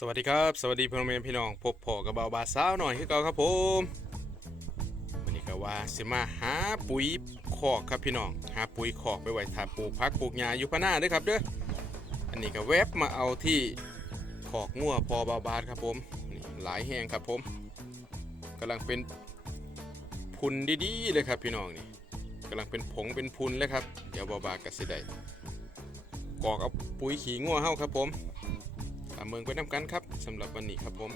สวัสดีครับสวัสดีพ่อแม่พี่น้องพบพ่อกับเบาบาสาวหน่อยคือเก่าครับผมวันนี้ก็ว่าสิมาหาปุ๋ยคอกครับพี่น้องหาปุ๋ยคอกไปไว้ทาปลูกพักปลูกหญ้าอยู่พะหน้าด้วยครับเด้ออันนี้ก็แวบมาเอาที่คอกงัวพอบาบาสครับผมนี่หลายแห่งครับผมกำลังเป็นพุนดีๆเลยครับพี่น้องนี่กำลังเป็นผงเป็นพุนเลยครับเดี๋ยวเบาบาสก็สิได้กอกเอาปุ๋ยขี้งัวเฮาครับผม ตามเมืองไปน้ำกันครับสำหรับวันนี้ครับผม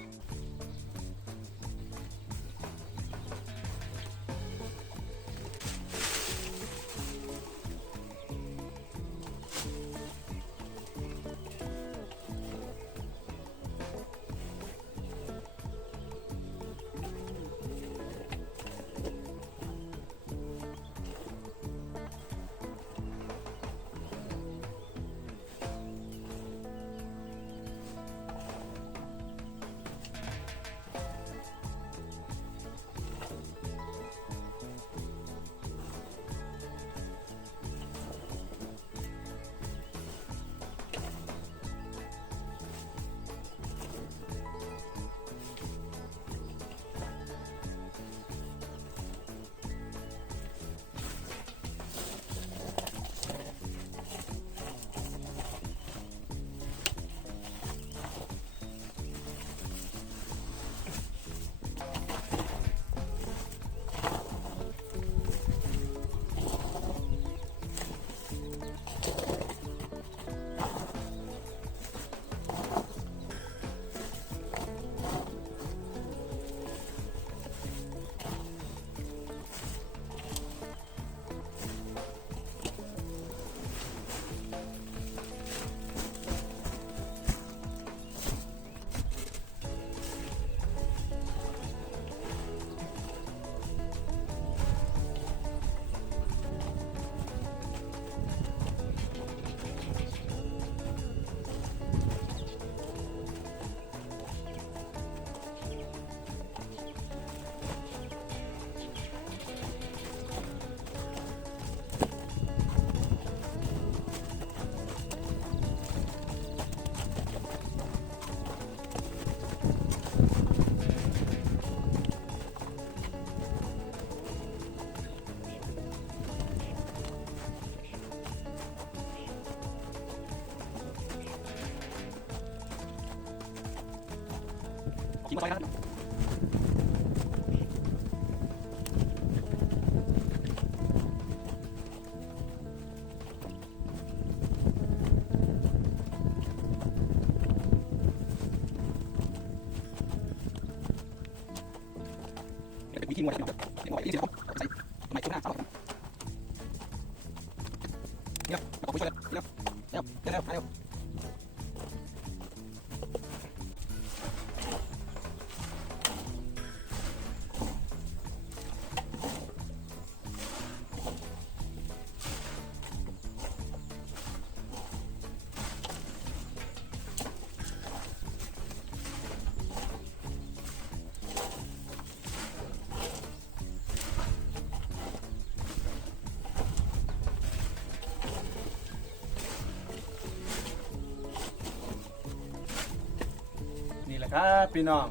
ครับพี่น้อง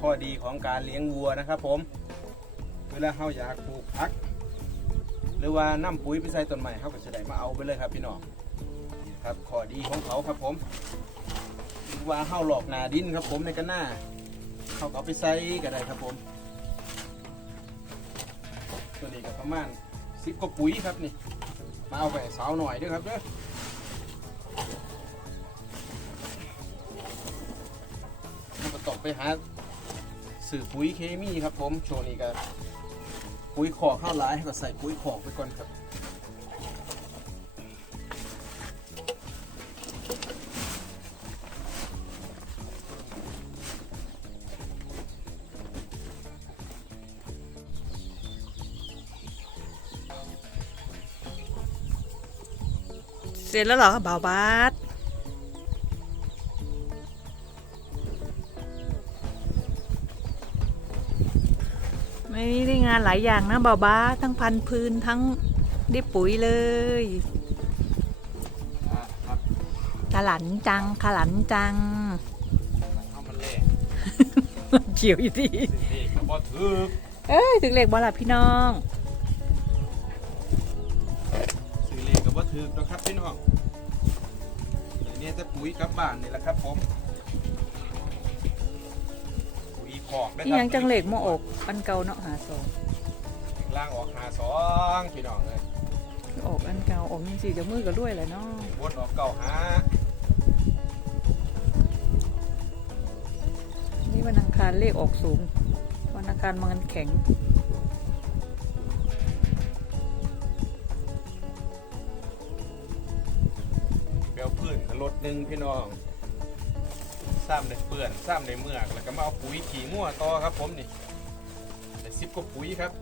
ข้อดีของการเลี้ยงวัวนะครับ ผม เวลาเขาอยากปลูกผัก หรือว่าน้ำปุ๋ยไปใส่ต้นไม้เขาก็จะได้มาเอาไปเลยครับ พี่น้องครับข้อดีของเขาครับผมว่าเข้าหลอกนาดินครับ ผมในกันหน้าเขาก็ไปใส่ก็ได้ครับผม ตัวนี้ก็ประมาณสิบกว่าปุ๋ยครับนี่ มาเอาไปสาวหน่อยด้วยครับเด้อ ไปหาสื่อปุ๋ยเคมีครับผมโชว์นี้ก็ปุ๋ยขอกข้าวร้ายให้ก็ใส่ปุ๋ยขอกไปก่อนครับเสร็จแล้วเหรอบ่าวบาสานหลายอย่างนะบ่าวบาสทั้งพันพื้นทั้งได้ปุ๋ยเลยครับขลันจังขลันจังเขียวอยู่ดีนี่ก็บ่ถึกเอ้ยถึงเลขบ่ล่ะพี่น้องซื้อเลขก็บ่ถึกนะครับพี่น้องเดี๋ยวนี้จะปุ๋ยกลับบ้านนี่แหละครับผมปุ๋ยคอกนะอีครัหยังจังเลขมาออกอันเก่าเนาะหาสอง ล่างออกหาสองพี่น้องเลยออกอันเก่าออกยังสี่จะมือก็ด้วยแหละเนาะวนออกเก่าหานี่วันอังคารเลขออกสูงวันอังคารมันแข็งเปลวพื้นรถหนึ่งพี่น้องซ้ำในเปื่อนซ้ำในเมือกแล้วก็มาเอาปุ๋ยขี่มั่วต่อครับผมนี่ได้สิบกว่าปุ๋ยครับ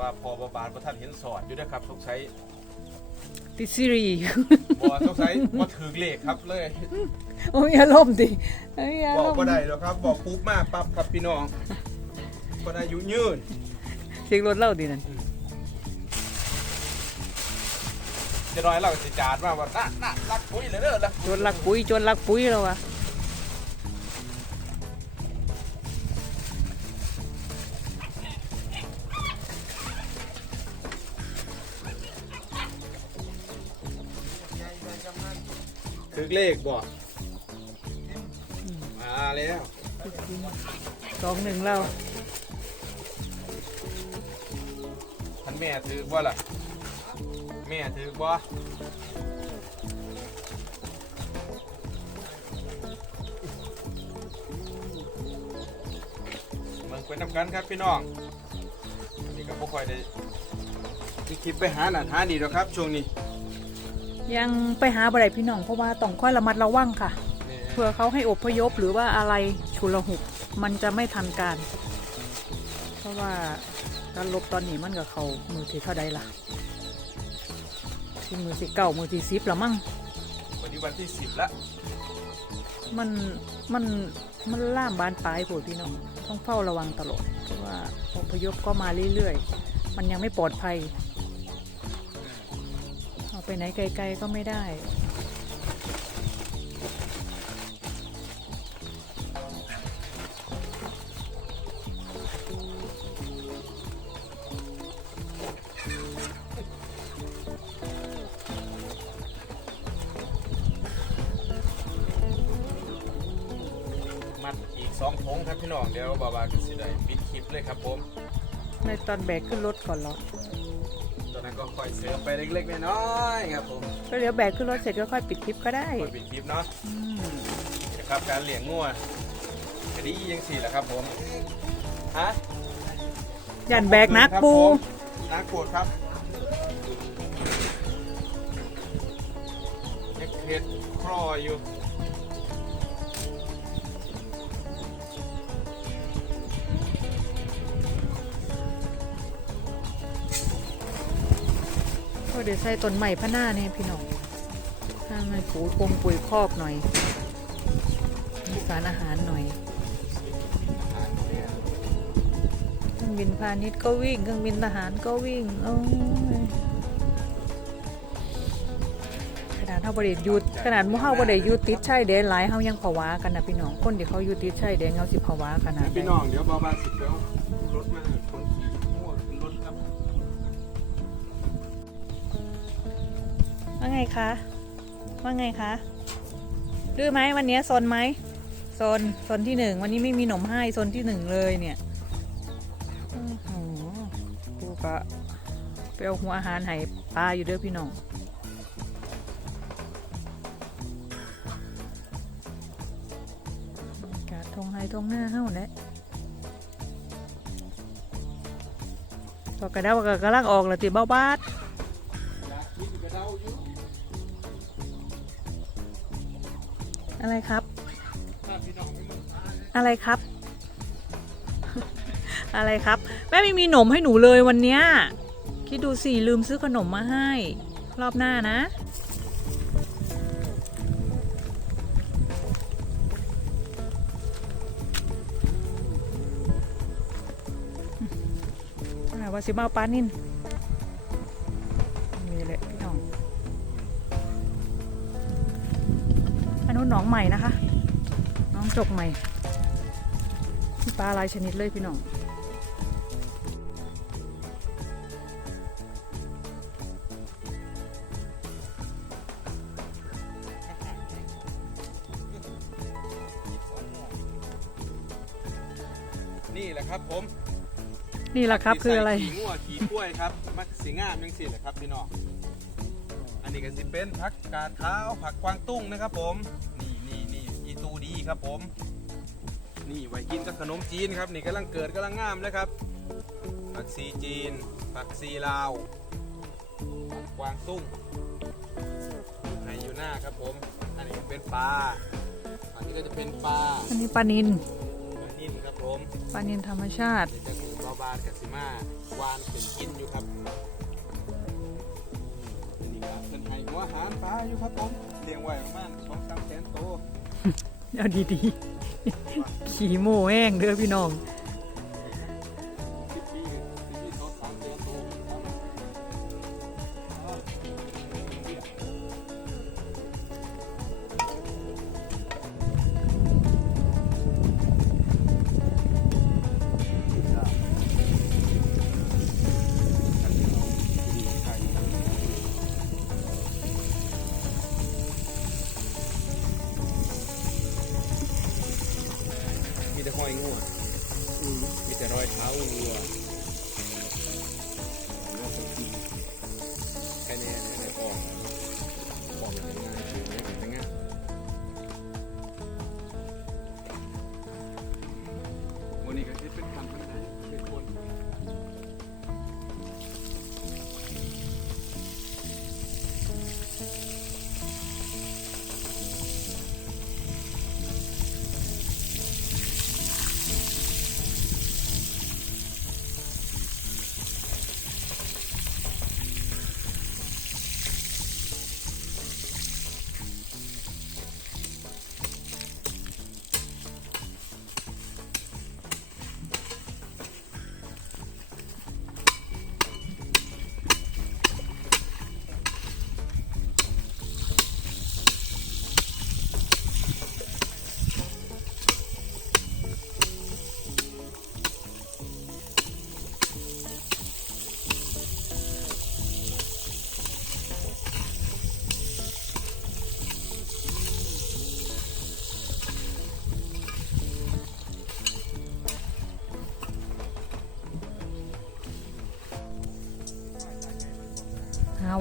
ว่าพอบาบานประท่านเห็นสอดอยู่นะครับต้องใช้ติดซีรีส์บอต้องใช้มาถือเลขครับเลยโอ้ยอารมณ์ดิเอ้ยอาบอรกมก็ณ์ได้แล้วครับ บอกปุ๊บมาปั๊บครับพี่น้องก็ได้อายุยืนเสียงรถเล่าดินั่นจะน้อยเราจะจาดมาว่าน่ะน่ะรักปุ๋ยเลยเด้อละจนลักปุ๋ยจนลักปุ๋ยแล้ววะ ถือเลขบอกมาแล้วสองหนึ่งแล้วท่านแม่ถือว่าล่ะ แม่ถือว่าเมืองเป็นน้ำกันครับพี่น้องอันนี้ก็บ่ค่อยได้มีคลิปไปหาหนาหาดีหรอกครับช่วงนี้ ยังไปหาบ่ได้พี่น้องเพราะว่าต้องค่อยระมัดระวังค่ะเผื่อเขาให้อพยพหรือว่าอะไรฉุลหุกมันจะไม่ทันการ เพราะว่าการลบตอนนี้มันกับเขามือที่เท่าใดล่ะที่มือที่เก่ามือที่สิบละมั่งวันนี้วันที่สิบแล้วมันมันมันล่ามบานปลายโผดพี่น้องต้องเฝ้าระวังตลอดเพราะว่าอพยพก็มาเรื่อยๆ มันยังไม่ปลอดภัยเอา ไปไหนไกลๆก็ไม่ได้ มัดอีกสองทงครับพี่น้องเดี๋ยวบาบาก็สิได้ปิดคลิปเลยครับผม ในตอนแบกขึ้นรถก่อนเหรอตอนนั้น ก็ค่อยเสริมไปเล็กๆน้อยๆครับผมก็เดี๋ยวแบกขึ้นรถเสร็จก็ค่อยปิดคลิปก็ได้ค่อยปิดคลิปเนาะอืมนะครับการเลี้ยงงัวคดียังสี่แหละครับผมฮะยันแบกนักปูนักปวดครับเฮ็ดเฮ็ดคลออยู่ ก็เดี๋ยวใส่ต้นใหม่พะหน้าเนี่ยพี่น้องถ้ามันปูคงปุ๋ยคอกหน่อย มีสารอาหารหน่อยเครื่องบินพาณิชย์ก็วิ่งเครื่องบินทหารก็วิ่งโอ้ยขนาดเท่าบริยุทธขนาดหมู่เฮาบริยุทธติดชายแดนหลายเฮายังภาวะกันนะพี่น้องคนที่เขาอยู่ติดชายแดนเขาสิภาวะขนาดพี่น้องเดี๋ยวบาบาสิเดี๋ยวรถมาคนขี่ ว่าไงคะ ว่าไงคะดื้อไหมวันนี้ซนไหมโซนโซนที่หนึ่งวันนี้ไม่มีหนมให้โซนที่หนึ่งเลยเนี่ยอื้อหือกูก็ไปเอาหัวอาหารให้ปลาอยู่เด้อพี่น้องอากาศทงไฮทงหน้าเฮ้าแหละพอกระด้าก็กำลังออกแล้วติเบ้าบาด อะไรครับ อะไรครับ อะไรครับ แม่ไม่มีหนมให้หนูเลยวันเนี้ยคิดดูสิลืมซื้อขนมมาให้ รอบหน้านะ ว่าสิมาเอาปลานิน หละพี่น้องอันนู้นหนองใหม่นะคะหน้องจกใหม่มีปลาหลายชนิดเลยพี่น้องนี่แหละครับผมนี่แหละครับคืออะไรขี่งัวขี่กล้วยครับมักสีงามยังสิแหละครับพี่น้องอันนี้ก็สิเป็นผักกาดขาวผักกวางตุ้งนะครับผมนี่นี่นี่ อีตูดีครับผม นี่ไว้กินกับขนมจีนครับ นี่กำลังเกิดกำลังงามเลยครับ ผักซีจีน ผักซีลาว ผักกวางตุ้งให้อยู่หน้าครับผม อันนี้ก็เป็นปลา อันนี้ก็จะเป็นปลาอันนี้ปลานินปลานิ่มครับผมปลานินธรรมชาติเดี๋ยวจะมีบาบานกับซิมาวานเป็นกินอยู่ครับนี่ครับเป็นไห้หัวอาหารปลาอยู่ครับผมเลี้ยงไว้ประมาณสองสามแสนโตว เอาดีๆ ขี่โม่แห้งเด้อพี่น้อง มีแต่ห้อยงัวมีแต่รอยเท้าวัว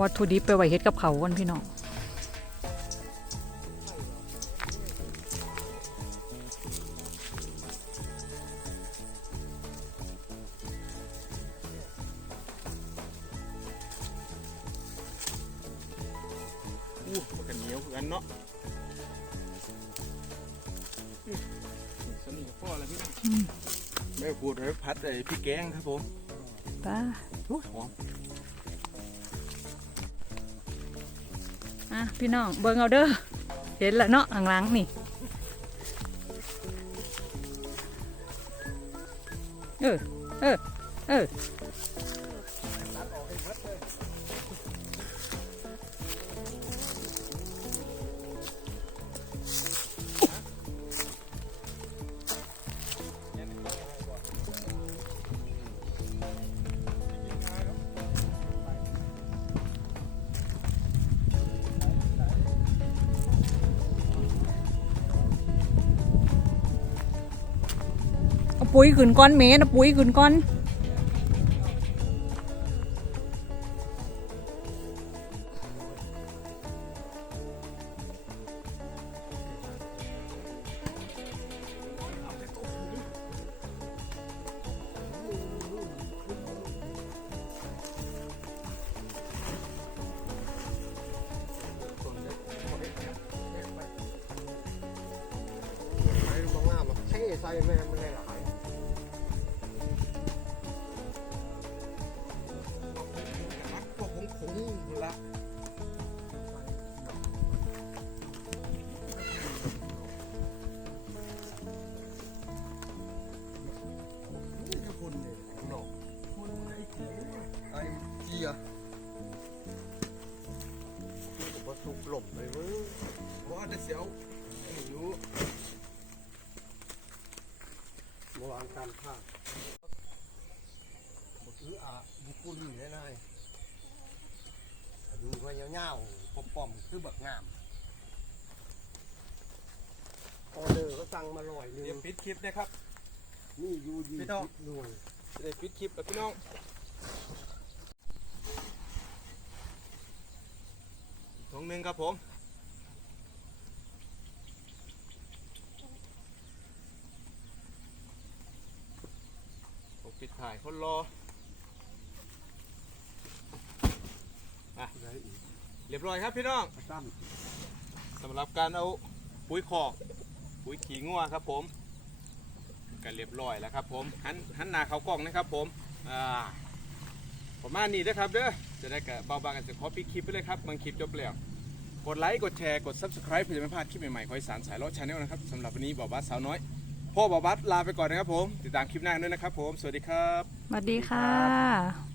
วัตถุดิบไปไว้เฮ็ดกับเขาวกันพี่น้องอู้มันกันเหนียวคือกันเนาะอืมสนิทกับพ่อเลยพี่น้องแม่พูดไว้พัดไอ้พี่แกงครับผมป้าโอ้ยหอม อะพี่น้องเบิ่งเอาเด้อเห็นแล้วเนาะหลังหลังนี่เออเออ ปุ๋ยขึ้นก้อนเมนะปุ๋ยขึ้นก้อนใส่แม่ไม่นเลยหรอ ผมว่าสุกหล่มเลยเว้ยว่าจะเสียวอยู่เมื่อวานการพาดบ่คืออะบุกุลีได้นายดูก็เงาๆป้อมๆคือบักงามออเดอร์ก็สั่งมาลอยหนึเดี๋ยวงปิดคลิปนะครับ นี่อยู่ดีพี่น้องหน่วยจะได้ปิดคลิปแล้วพี่น้องถุงหนึ่งครับผม ปิดถ่ายคนรออีกเรียบร้อยครับพี่น้องสำหรับการเอาปุ๋ยคอกปุ๋ยขี้งัวครับผมกันเรียบร้อยแล้วครับผมหันหันหน้าเขากล้องนะครับผมอ่าประมาณนี้นะครับเด้อจะได้กับเบาบางกันจะขอปิดคลิปไปเลยครับบางคลิปจบแล้วกดไลค์กดแชร์กด subscribe เพื่อจะไม่พลาดคลิปใหม่ๆของสานสายเลาะชาแนลนะครับสำหรับวันนี้บอบัสสาวน้อย พ่อบอบัสลาไปก่อนนะครับผม ติดตามคลิปหน้าด้วยนะครับผม สวัสดีครับ สวัสดีค่ะ